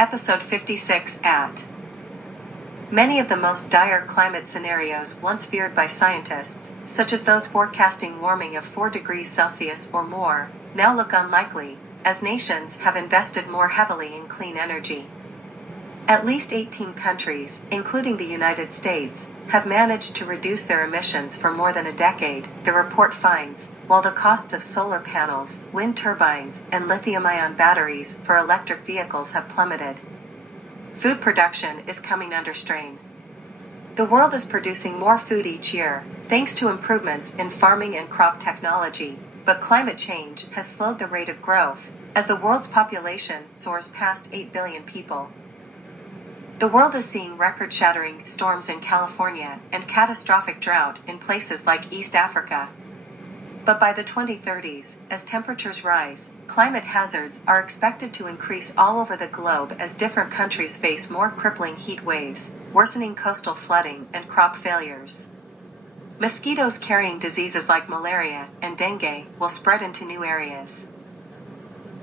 Episode 56 at. Many of the most dire climate scenarios once feared by scientists, such as those forecasting warming of 4 degrees Celsius or more, now look unlikely, as nations have invested more heavily in clean energy. At least 18 countries, including the United States, have managed to reduce their emissions for more than a decade, the report finds, while the costs of solar panels, wind turbines, and lithium-ion batteries for electric vehicles have plummeted. Food production is coming under strain. The world is producing more food each year, thanks to improvements in farming and crop technology, but climate change has slowed the rate of growth, as the world's population soars past 8 billion people. The world is seeing record-shattering storms in California and catastrophic drought in places like East Africa. But by the 2030s, as temperatures rise, climate hazards are expected to increase all over the globe as different countries face more crippling heat waves, worsening coastal flooding, and crop failures. Mosquitoes carrying diseases like malaria and dengue will spread into new areas.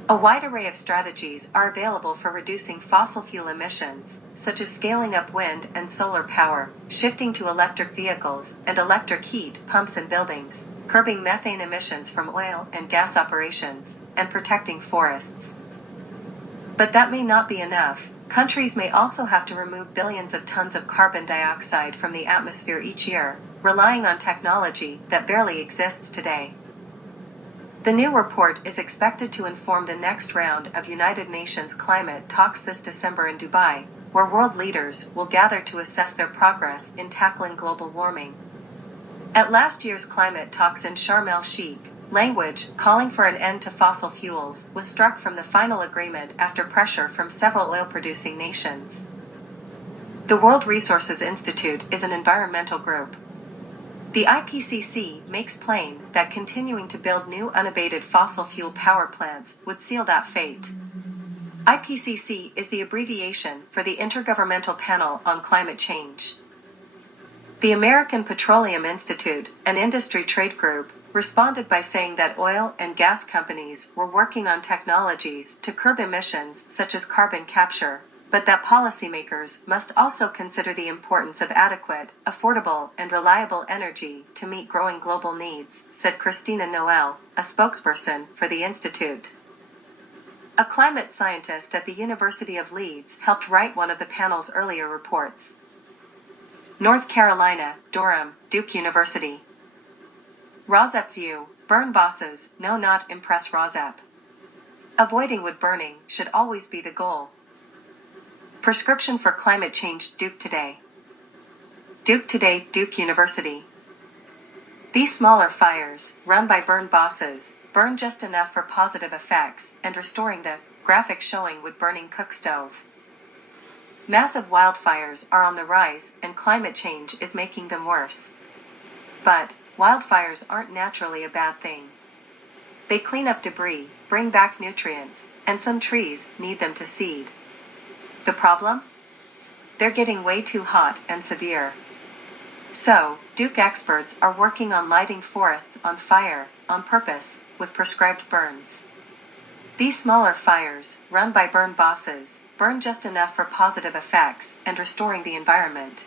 A wide array of strategies are available for reducing fossil fuel emissions, such as scaling up wind and solar power, shifting to electric vehicles and electric heat pumps in buildings, curbing methane emissions from oil and gas operations, and protecting forests. But that may not be enough. Countries may also have to remove billions of tons of carbon dioxide from the atmosphere each year, relying on technology that barely exists today. The new report is expected to inform the next round of United Nations climate talks this December in Dubai, where world leaders will gather to assess their progress in tackling global warming. At last year's climate talks in Sharm el-Sheikh, language calling for an end to fossil fuels was struck from the final agreement after pressure from several oil-producing nations. The World Resources Institute is an environmental group. The IPCC makes plain that continuing to build new unabated fossil fuel power plants would seal that fate. IPCC is the abbreviation for the Intergovernmental Panel on Climate Change. The American Petroleum Institute, an industry trade group, responded by saying that oil and gas companies were working on technologies to curb emissions such as carbon capture, but that policymakers must also consider the importance of adequate, affordable, and reliable energy to meet growing global needs, said Christina Noel, a spokesperson for the institute. A climate scientist at the University of Leeds helped write one of the panel's earlier reports. North Carolina, Durham, Duke University. Rosep view, burn bosses, no not impress Rosep. Avoiding wood burning should always be the goal. Prescription for Climate Change, Duke Today. Duke Today, Duke University. These smaller fires, run by burn bosses, burn just enough for positive effects and restoring the graphic showing wood burning cook stove. Massive wildfires are on the rise and climate change is making them worse. But wildfires aren't naturally a bad thing. They clean up debris, bring back nutrients, and some trees need them to seed. The problem? They're getting way too hot and severe. So, Duke experts are working on lighting forests on fire, on purpose, with prescribed burns. These smaller fires, run by burn bosses, burn just enough for positive effects and restoring the environment.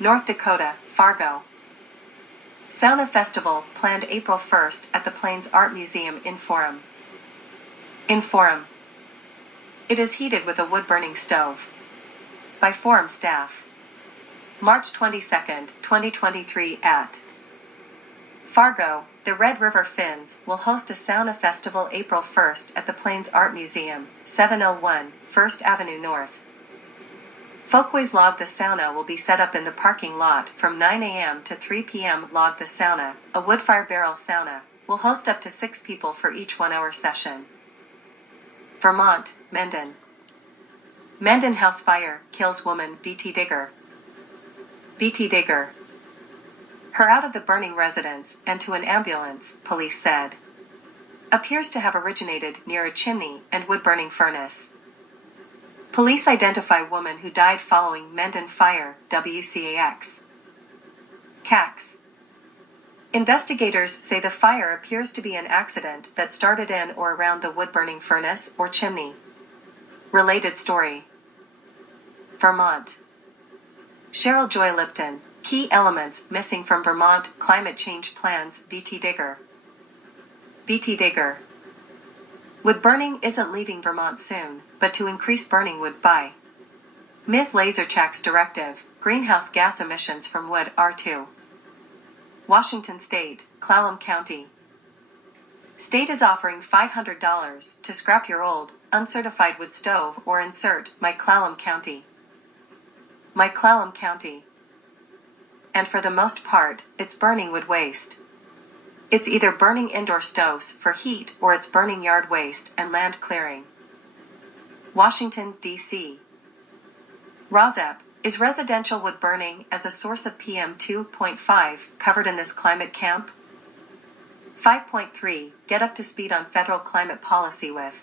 North Dakota, Fargo. Sauna Festival planned April 1st at the Plains Art Museum in Forum. In Forum. It is heated with a wood-burning stove. By Forum staff. March 22, 2023 at. Fargo, the Red River Finns will host a sauna festival April 1st at the Plains Art Museum, 701 1st Avenue North. Folkways Log the Sauna will be set up in the parking lot from 9 a.m. to 3 p.m. Log the Sauna, a wood-fire barrel sauna, will host up to 6 people for each 1-hour session. Vermont, Mendon. Mendon house fire kills woman BT Digger. BT Digger. Her out of the burning residence and to an ambulance, police said. Appears to have originated near a chimney and wood-burning furnace. Police identify woman who died following Mendon fire, WCAX. CAX. Investigators say the fire appears to be an accident that started in or around the wood-burning furnace or chimney. Related story. Vermont. Cheryl Joy Lipton, key elements missing from Vermont climate change plans. BT Digger. BT Digger. Wood burning isn't leaving Vermont soon, but to increase burning wood by Ms. Laserchak's directive, greenhouse gas emissions from wood R2. Washington State, Clallam County. State is offering $500 to scrap your old, uncertified wood stove or insert My Clallam County. My Clallam County. And for the most part, it's burning wood waste. It's either burning indoor stoves for heat or it's burning yard waste and land clearing. Washington, D.C. ROSEP, is residential wood burning as a source of PM 2.5 covered in this climate camp? 5.3 Get up to speed on federal climate policy with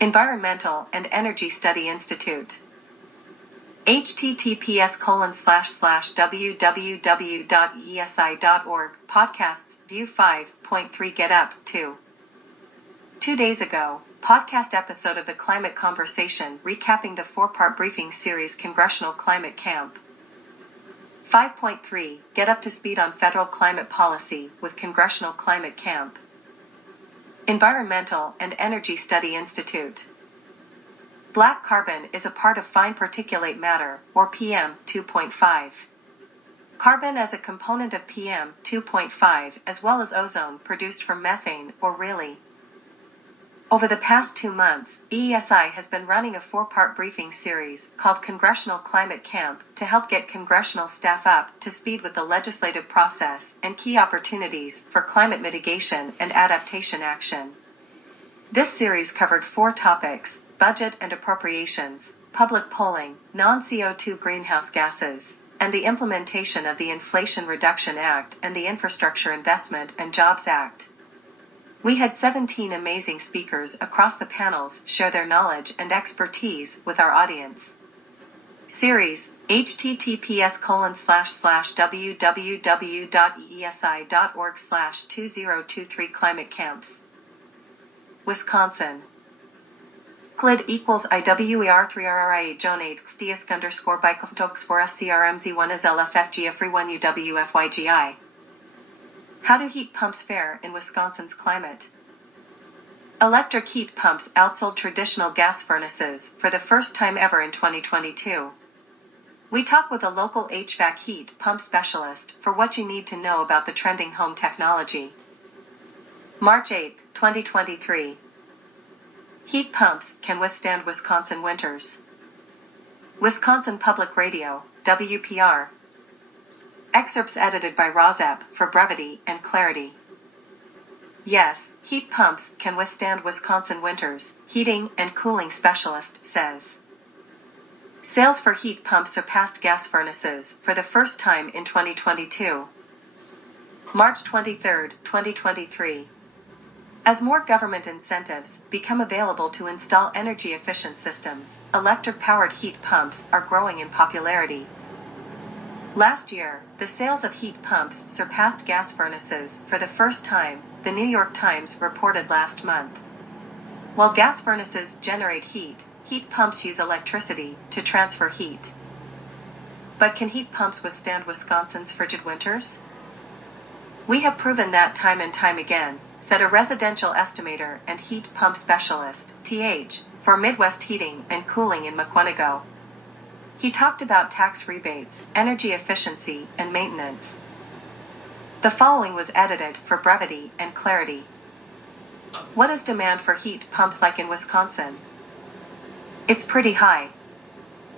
Environmental and Energy Study Institute. https://www.eesi.org Podcasts View 5.3 Get Up 2 days ago, podcast episode of the Climate Conversation recapping the 4-part briefing series Congressional Climate Camp. 5.3 Get up to speed on federal climate policy with Congressional Climate Camp. Environmental and Energy Study Institute. Black carbon is a part of fine particulate matter, or PM 2.5. Carbon as a component of PM 2.5 as well as ozone produced from methane, or really. Over the past 2 months, EESI has been running a 4-part briefing series called Congressional Climate Camp to help get congressional staff up to speed with the legislative process and key opportunities for climate mitigation and adaptation action. This series covered 4 topics: budget and appropriations, public polling, non-CO2 greenhouse gases, and the implementation of the Inflation Reduction Act and the Infrastructure Investment and Jobs Act. We had 17 amazing speakers across the panels share their knowledge and expertise with our audience. Series, https://www.eesi.org/2023 Climate Camps. Wisconsin. CLID equals IWER3RRIA Jonade DISC_BICOFTOX4SCRMZ1 is LFFGF1 UWFYGI. How do heat pumps fare in Wisconsin's climate? Electric heat pumps outsold traditional gas furnaces for the first time ever in 2022. We talk with a local HVAC heat pump specialist for what you need to know about the trending home technology. March 8, 2023. Heat pumps can withstand Wisconsin winters. Wisconsin Public Radio, WPR. Excerpts edited by ROSEP for brevity and clarity. Yes, heat pumps can withstand Wisconsin winters, heating and cooling specialist says. Sales for heat pumps surpassed gas furnaces for the first time in 2022. March 23, 2023. As more government incentives become available to install energy-efficient systems, electric-powered heat pumps are growing in popularity. Last year, the sales of heat pumps surpassed gas furnaces for the first time, the New York Times reported last month. While gas furnaces generate heat, heat pumps use electricity to transfer heat. But can heat pumps withstand Wisconsin's frigid winters? We have proven that time and time again, said a residential estimator and heat pump specialist, TH, for Midwest Heating and Cooling in Mukwonago. He talked about tax rebates, energy efficiency, and maintenance. The following was edited for brevity and clarity. What is demand for heat pumps like in Wisconsin? It's pretty high.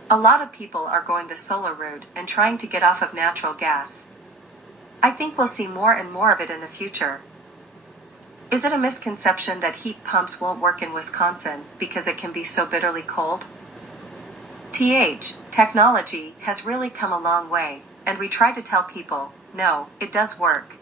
A lot of people are going the solar route and trying to get off of natural gas. I think we'll see more and more of it in the future. Is it a misconception that heat pumps won't work in Wisconsin because it can be so bitterly cold? Technology has really come a long way, and we try to tell people, no, it does work.